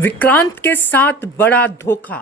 विक्रांत के साथ बड़ा धोखा।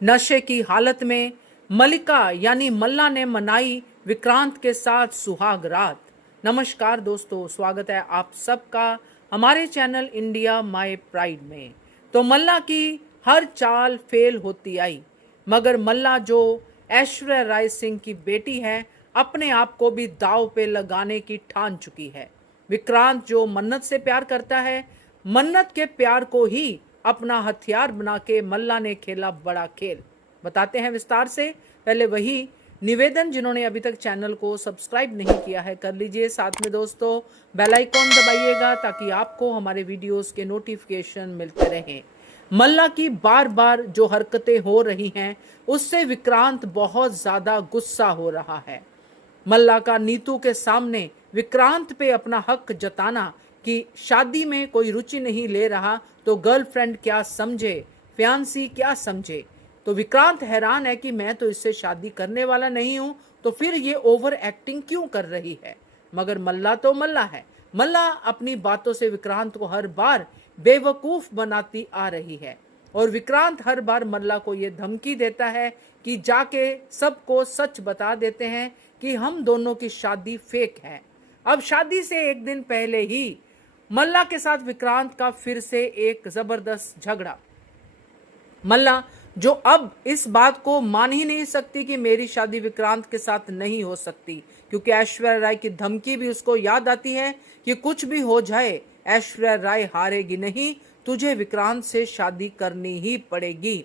नशे की हालत में मलिका यानी मल्ला ने मनाई विक्रांत के साथ सुहाग रात। नमस्कार दोस्तों, स्वागत है आप सबका हमारे चैनल इंडिया माय प्राइड में। तो मल्ला की हर चाल फेल होती आई, मगर मल्ला जो ऐश्वर्या राय सिंह की बेटी है, अपने आप को भी दांव पे लगाने की ठान चुकी है। विक्रांत जो मन्नत से प्यार करता है, मन्नत के प्यार को ही अपना हथियार बना के मल्ला ने खेला बड़ा खेल। बताते हैं विस्तार से। पहले वही निवेदन, जिन्होंने अभी तक चैनल को सब्सक्राइब नहीं किया है कर लीजिए। साथ में दोस्तों बेल आइकॉन दबाइएगा ताकि आपको हमारे वीडियोस के नोटिफिकेशन मिलते रहें। मल्ला की बार बार जो हरकतें हो रही हैं, उससे विक्रांत बहुत ज्यादा गुस्सा हो रहा है। मल्ला का नीतू के सामने विक्रांत पे अपना हक जताना कि शादी में कोई रुचि नहीं ले रहा तो गर्लफ्रेंड क्या समझे, फियांसी क्या समझे। तो विक्रांत हैरान है कि मैं तो इससे शादी करने वाला नहीं हूं, तो फिर ये ओवर एक्टिंग क्यों कर रही है। मगर मल्ला तो मल्ला है। मल्ला अपनी बातों से विक्रांत को हर बार बेवकूफ बनाती आ रही है और विक्रांत हर बार मल्ला को ये धमकी देता है कि जाके सबको सच बता देते हैं कि हम दोनों की शादी फेक है। अब शादी से एक दिन पहले ही मल्ला के साथ विक्रांत का फिर से एक जबरदस्त झगड़ा। मल्ला जो अब इस बात को मान ही नहीं सकती कि मेरी शादी विक्रांत के साथ नहीं हो सकती, क्योंकि ऐश्वर्या राय की धमकी भी उसको याद आती है कि कुछ भी हो जाए ऐश्वर्या राय हारेगी नहीं, तुझे विक्रांत से शादी करनी ही पड़ेगी।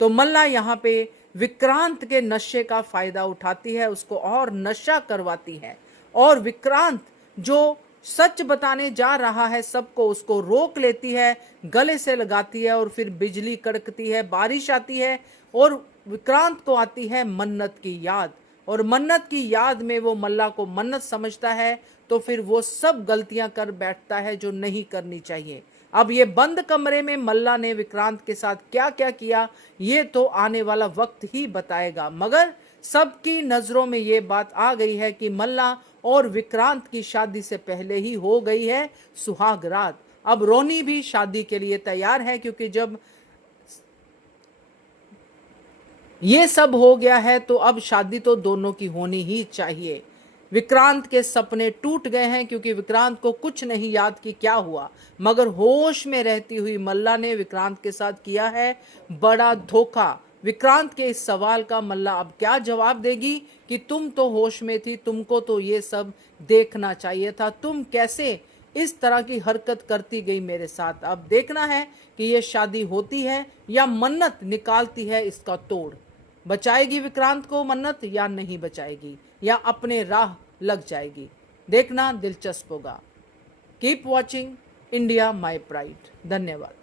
तो मल्ला यहाँ पे विक्रांत के नशे का फायदा उठाती है, उसको और नशा करवाती है और विक्रांत जो सच बताने जा रहा है सबको, उसको रोक लेती है, गले से लगाती है और फिर बिजली कड़कती है, बारिश आती है और विक्रांत को आती है मन्नत की याद। और मन्नत की याद में वो मल्ला को मन्नत समझता है, तो फिर वो सब गलतियां कर बैठता है जो नहीं करनी चाहिए। अब ये बंद कमरे में मल्ला ने विक्रांत के साथ क्या क्या किया, ये तो आने वाला वक्त ही बताएगा। मगर सबकी नजरों में ये बात आ गई है कि मल्ला और विक्रांत की शादी से पहले ही हो गई है सुहाग रात। अब रोनी भी शादी के लिए तैयार है, क्योंकि जब ये सब हो गया है तो अब शादी तो दोनों की होनी ही चाहिए। विक्रांत के सपने टूट गए हैं, क्योंकि विक्रांत को कुछ नहीं याद कि क्या हुआ, मगर होश में रहती हुई मल्ला ने विक्रांत के साथ किया है बड़ा धोखा। विक्रांत के इस सवाल का मल्ला अब क्या जवाब देगी कि तुम तो होश में थी, तुमको तो ये सब देखना चाहिए था, तुम कैसे इस तरह की हरकत करती गई मेरे साथ। अब देखना है कि ये शादी होती है या मन्नत निकालती है इसका तोड़। बचाएगी विक्रांत को मन्नत या नहीं बचाएगी, या अपने राह लग जाएगी, देखना दिलचस्प होगा। Keep watching India my pride. धन्यवाद।